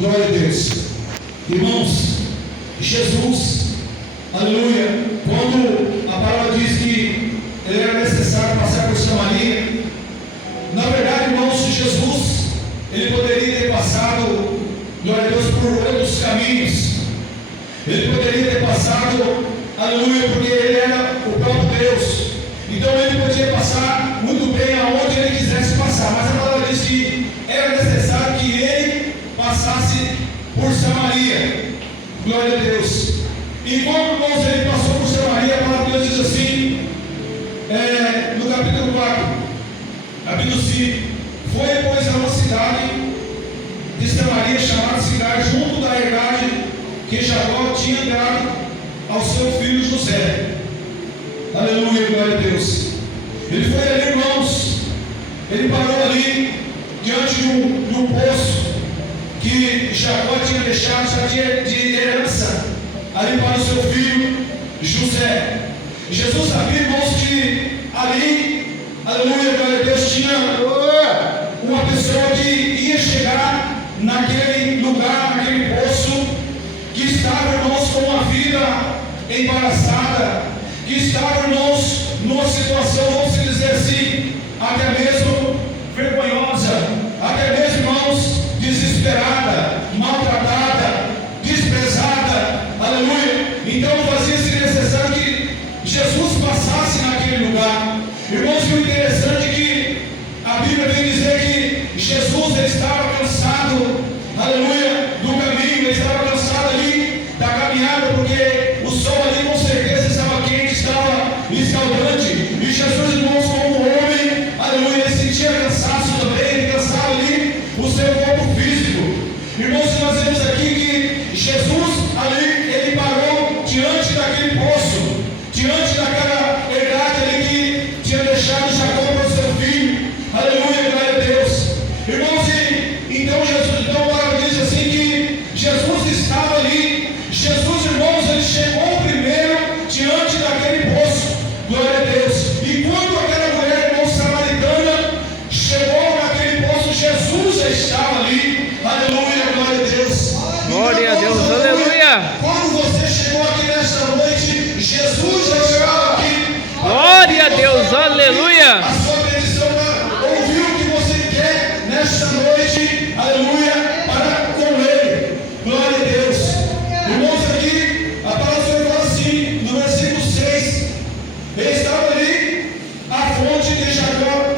Glória a Deus. Irmãos, Jesus, aleluia, quando a palavra diz que ele era necessário passar por Samaria, na verdade, irmãos, Jesus, ele poderia ter passado, glória a Deus, por outros caminhos. Ele poderia ter passado, aleluia, porque ele era o próprio Deus. Então ele podia passar muito bem aonde ele quisesse passar, mas a palavra diz que era necessário que ele passasse por Samaria. Glória a Deus. E quando, irmãos, ele passou por Samaria, a palavra de Deus diz assim, no capítulo 4, capítulo 5: foi, pois, a uma cidade de Samaria, chamada cidade, junto da herdade que Jacó tinha dado ao seu filho José. Aleluia, glória a Deus. Ele foi ali, irmãos, ele parou ali diante de um poço que Jacó tinha deixado já de herança ali para o seu filho José. Jesus sabia, irmãos, que ali, aleluia, glória a Deus, tinha uma pessoa que ia chegar naquele lugar, naquele poço, que estava, irmãos, com uma vida embaraçada, que estava, irmãos, numa situação, vamos dizer assim, até mesmo vergonhosa, até mesmo, irmãos, desesperada, maltratada, desprezada, aleluia. Então fazia-se necessário que Jesus passasse naquele lugar. Irmãos, e o interessante é que a Bíblia vem dizer que Jesus, ele estava cansado, aleluia, do caminho, ele estava cansado ali da caminhada, porque o sol ali com certeza estava quente, estava escaldante, e Jesus, irmãos, como homem, aleluia, ele sentia cansaço também, ele cansava ali o seu corpo físico. Irmãos, nós vemos aqui que Jesus ali, ele parou diante daquele poço, diante daquela herdade ali que tinha deixado Jacó para o seu filho. Aleluia, glória a Deus. Irmãos, então Jesus, então a palavra diz assim que Jesus estava ali. Jesus, irmãos, ele chegou primeiro diante daquele poço. Glória a Deus. E quando aquela mulher, irmão, samaritana, chegou naquele poço, Jesus já estava ali. Aleluia, glória a Deus. Glória a Deus, aleluia. Quando você chegou aqui nesta noite, Jesus já estava aqui. Glória a Deus, aleluia. A sua petição para ouvir o que você quer nesta noite, aleluia, para com Ele. Glória a Deus. Irmãos, aqui a palavra do Senhor fala assim, no versículo 6: ele estava ali à fonte de Jacó.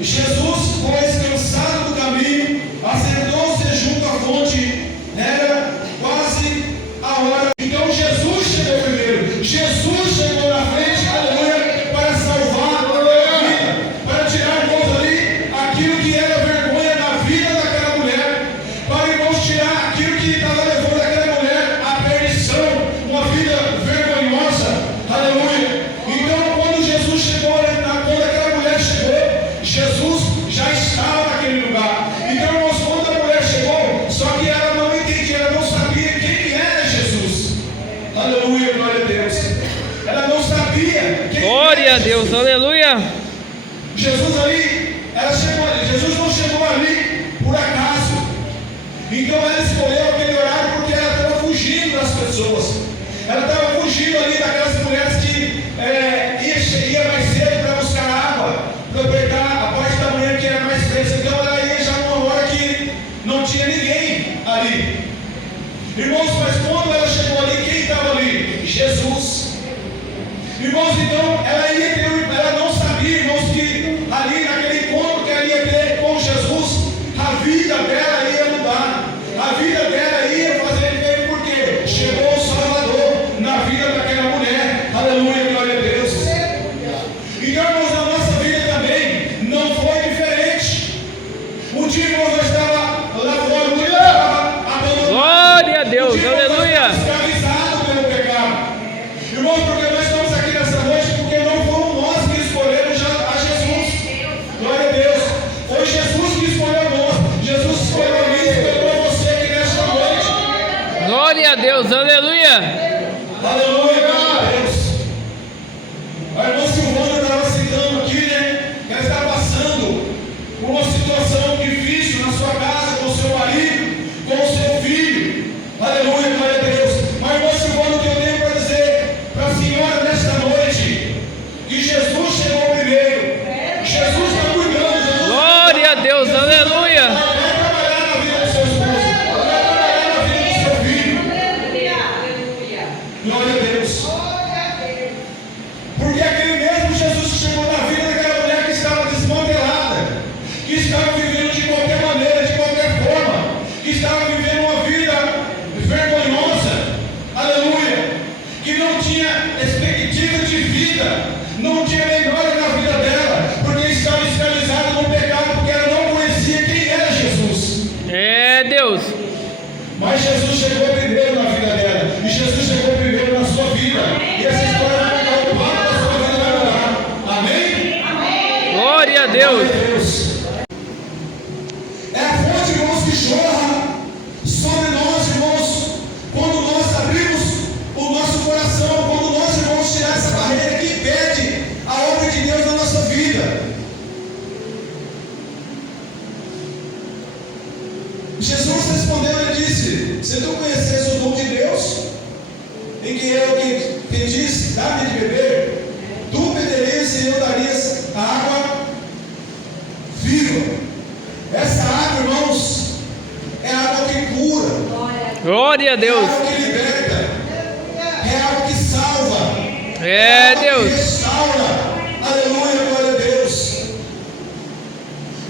Jesus, pois, cansado do caminho, assentou-se junto à fonte. Era quase a hora. Então Jesus chegou primeiro. Jesus chegou na frente, aleluia, para salvar a vida, para tirar, irmãos, ali aquilo que era vergonha na vida daquela mulher, para, irmãos, tirar aquilo que estava levando aquela mulher à perdição, uma vida vergonhosa. Aleluia. Então, quando Jesus chegou, quando aquela mulher chegou, Jesus já estava naquele lugar. Então, irmãos, quando a mulher chegou, só que ela não entendia, ela não sabia quem era Jesus. Aleluia, glória a Deus. Ela não sabia quem Glória era a Deus, Jesus. aleluia. Jesus ali, Jesus não chegou ali por acaso. Então ela escolheu aquele horário porque ela estava fugindo das pessoas. Ela estava fugindo ali daquelas mulheres que ia mais cedo para buscar água, para apertar a parte da manhã que era mais fresca. Então ela ia já numa hora que não tinha ninguém ali. Irmãos, mas quando ela chegou ali, quem estava ali? Jesus. Irmãos, então ela não sabia, irmãos, que ali naquele encontro que ela ia ter com Jesus, a vida dela ia mudar, a vida dela ia fazer diferente, porque chegou o Salvador na vida daquela mulher. Aleluia, glória a Deus. Então, irmãos, na nossa vida também não foi diferente. Um dia, irmãos, nós estávamos lá fora, um dia nós estávamos abandonado. Glória a Deus, Um dia, irmãos, nós aleluia. estávamos escravizados pelo pecado. Irmãos, porque nós estamos aqui nessa noite porque não fomos nós que escolhemos a Jesus. Glória a Deus. Foi Jesus que escolheu nós. Jesus escolheu a mim, escolheu você aqui nesta noite. Glória a Deus, aleluia. Aleluia, glória a Deus. A irmã Silvana estava citando aqui, né? Que ela está passando por uma situação difícil na sua casa, com o seu marido, com o vida. Não tinha melhora na vida dela, porque estava escravizada no pecado, porque ela não conhecia quem era Jesus. É Deus. Mas Jesus chegou primeiro na vida dela, e Jesus chegou primeiro na sua vida. E essa história vai mudar o papo da sua vida, vai mudar. Amém? Glória a Deus. É a fonte, irmãos, que jorra sobre nós, irmãos, quando nós abrimos o nosso coração, quando nós, irmãos, tirar essa barreira que impede a obra de Deus na nossa vida. Jesus respondeu e disse: se tu conheces o dom de Deus, em que é o que diz, dá-me de beber, tu pedirias e eu darias a água viva. Essa água, irmãos, é água que cura, Glória a Deus. é água que liberta, é água que salva, É água que Deus. restaura. Aleluia, glória a Deus.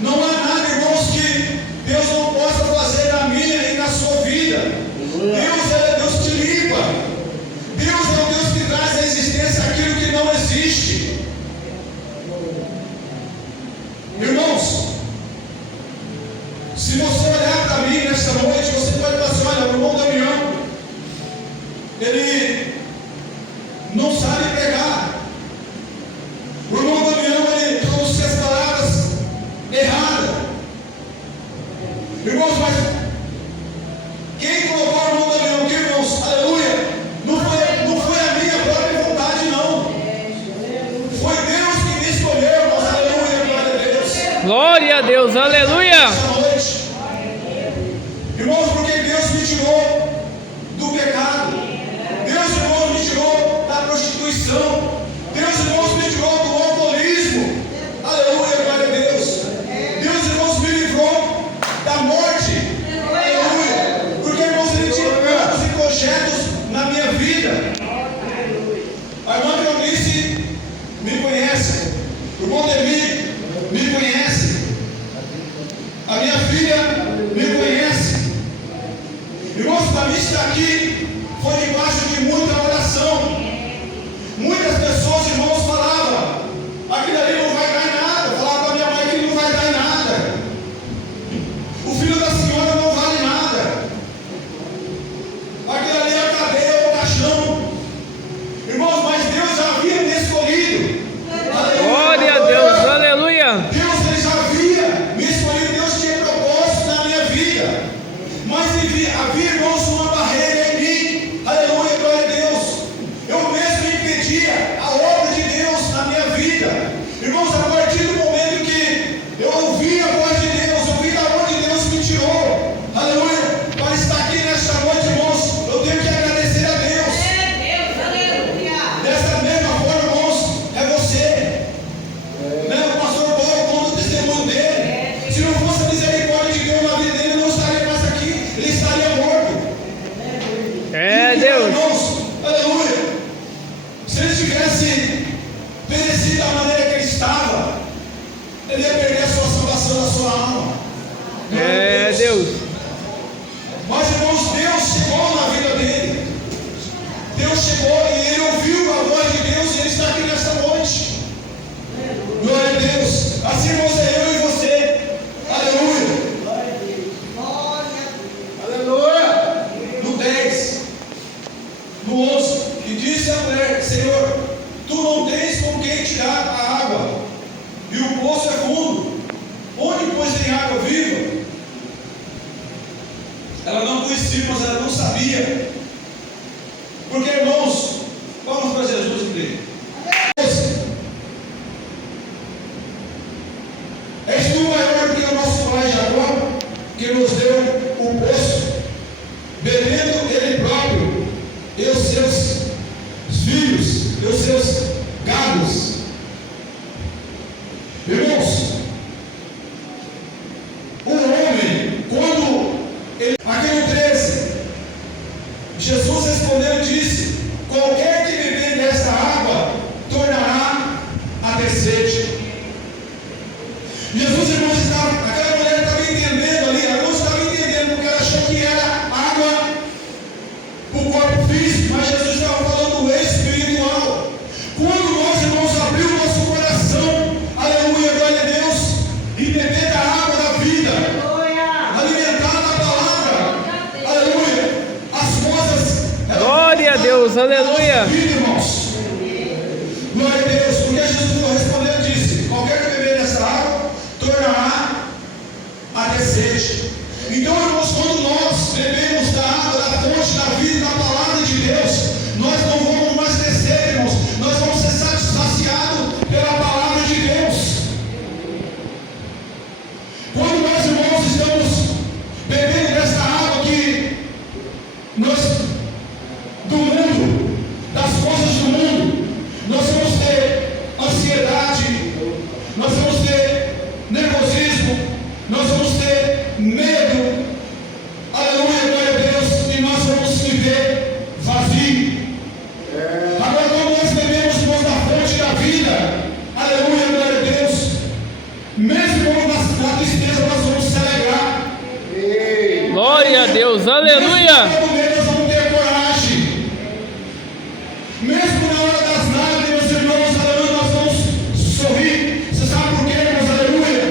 Não há nada, irmãos, que Deus não possa fazer na minha e na sua vida. Deus é Deus que limpa. Deus é o Deus que traz à existência aquilo que não existe. Irmãos, se você olhar para mim nesta noite, você pode pensar: olha, o irmão Damião, ele não sabe pregar. O irmão Damião, ele trouxe as palavras erradas. Irmãos, mas quem colocou o irmão Damião aqui, irmãos? Aleluia! Não foi a minha própria vontade, não. Foi Deus que me escolheu, irmãos. Aleluia, glória a Deus. Glória a Deus. Aleluia. Esta noite, irmãos, porque Deus me tirou do pecado. Deus, irmãos, me tirou da prostituição. Deus, irmãos, me tirou do alcoolismo. Aleluia, glória a Deus. Deus, irmãos, me livrou da morte. Aleluia. Porque, irmãos, Ele tinha planos e projetos na minha vida. A irmã Cleonice me conhece. O irmão Demi me conhece. A minha filha me conhece. Irmãos, para mim estar aqui foi debaixo de muita oração. Muitas pessoas, irmãos, falavam: aquilo ali não vai dar em nada. Falavam para minha mãe que não vai dar em nada. O filho da senhora não vale nada. Aquilo ali é a cadeia ou o caixão. Irmãos, mas Deus já havia me escolhido. Glória a Deus. Aleluia. Deus, Ele já havia me escolhido. Deus tinha propósito na minha vida. Mas havia, irmãos, uma barreira em mim. Aleluia, glória a Deus. Eu mesmo impedia a obra de Deus na minha vida. Irmãos, a partir do momento que eu ouvi a voz de Deus, eu vi da onde Deus me tirou. Aleluia. Para estar aqui nesta noite, irmãos, eu tenho que agradecer a Deus. Dessa mesma forma, irmãos, é você. Né? O pastor Paulo conta o testemunho dele. Se não fosse a misericórdia de Deus na vida dele, ele não estaria mais aqui. Ele estaria morto. É E, Deus. irmãos, aleluia. Se ele tivesse perecido da maneira que ele estava, ele ia perder a sua salvação da sua alma. É Deus. Mas, irmãos, Deus chegou na vida dele. Deus chegou e ele ouviu a voz de Deus e ele está aqui nesta noite. Glória a Deus. Assim, irmãos, é eu e você. Aleluia. Aleluia. No 10, no 11, e disse a mulher: Senhor, tu não tens com quem tirar a água, e o poço é fundo. Onde, pois, tem água viva? Ela não conhecia, mas ela não sabia. Porque, irmãos, vamos para Jesus e crer. És tu maior do que o nosso pai Jacó, que nos deu o poço, bebendo ele próprio, e os seus filhos, e os seus gados. Irmãos, o homem, quando ele, aqui no 13, Jesus respondeu e disse: Deus, aleluia. Vida, irmãos. Glória a Deus. Porque Jesus respondeu e disse: qualquer que beber dessa água tornará a ter sede. Então, irmãos, quando nós bebemos da água, da fonte da vida, da palavra de Deus, nós não vamos mais ter sede, irmãos. Nós vamos ser saciados pela palavra de Deus. Quando nós, irmãos, estamos bebendo dessa água que nós, do mundo, das coisas do mundo, nós vamos ter ansiedade, nós vamos ter nervosismo, nós vamos ter medo, aleluia, glória a Deus, e nós vamos viver vazio. Agora, quando nós bebemos, irmãos, da fonte da vida, aleluia, glória a Deus, mesmo na tristeza, nós vamos se alegrar. Glória a Deus, aleluia. Nós vamos ter coragem. Mesmo na hora das lágrimas, irmãos, aleluia, nós vamos sorrir. Você sabe por quê, irmãos, aleluia?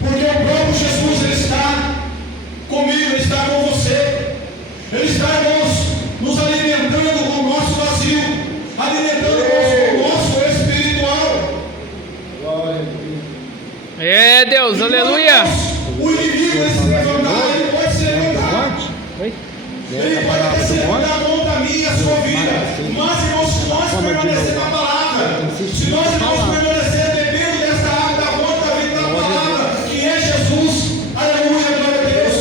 Porque o próprio Jesus, Ele está comigo, Ele está com você. Ele está, irmãos, nos alimentando com o nosso vazio, alimentando o nosso espiritual. É Deus, aleluia. O inimigo, ele se levantar, ele pode se levantar. Ele pode até se levantar contra mim e a sua vida. Mas, irmãos, se nós permanecermos na palavra, se nós, irmãos, permanecermos bebendo dessa água da fonte da vida da palavra, que é Jesus, aleluia, glória a Deus.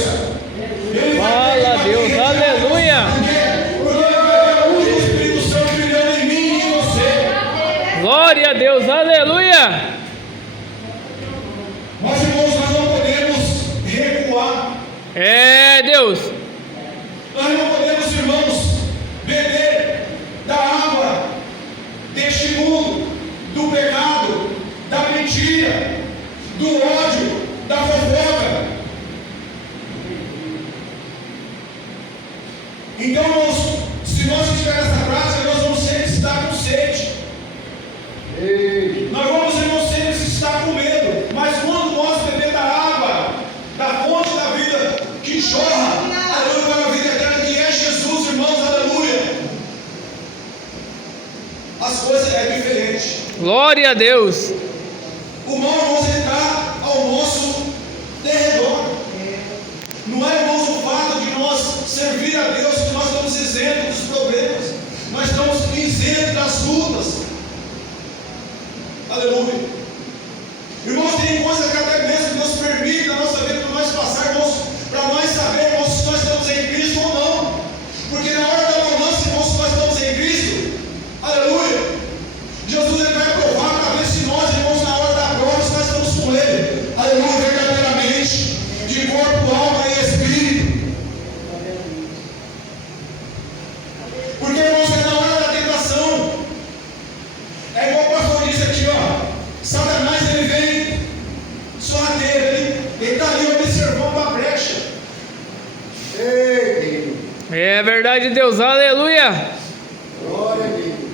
Ele vai Fala a Deus, aleluia. porque ele vai ver a luz do Espírito Santo brilhando em mim e em você. Glória a Deus, aleluia. Mas, irmãos, nós não podemos recuar. É Deus. Nós não podemos, irmãos, beber da água deste mundo, do pecado, da mentira, do ódio, da fofoca. Então, irmãos, se nós estivermos nessa prática, nós vamos sempre estar com sede. Nós vamos, irmãos, sempre estar com medo. Mas quando nós beber da água, da fonte da vida que jorra, aleluia, para a vida eterna, que é Jesus, irmãos, aleluia, as coisas é diferente. Glória a Deus. O mal, irmãos, ele está ao nosso derredor. Não é, irmãos, o fato de nós servir a Deus que nós estamos isentos dos problemas. Nós estamos isentos das lutas. Aleluia. Irmãos, tem coisa que até mesmo Deus permite na nossa vida para nós passarmos, para nós sabermos se nós estamos em Cristo ou não. Porque na hora da bonança, irmãos, se nós estamos em Cristo, aleluia, Jesus ele vai provar para ver se nós, irmãos, na hora da prova, se nós estamos com Ele, aleluia, verdadeiramente, de corpo, alma e espírito. Porque, irmãos, é na hora da tentação. É igual o pastor disse aqui, ó. Satanás, ele vem sorrateiro, ele está ali observando a brecha. É verdade, Deus, aleluia. Glória a Deus.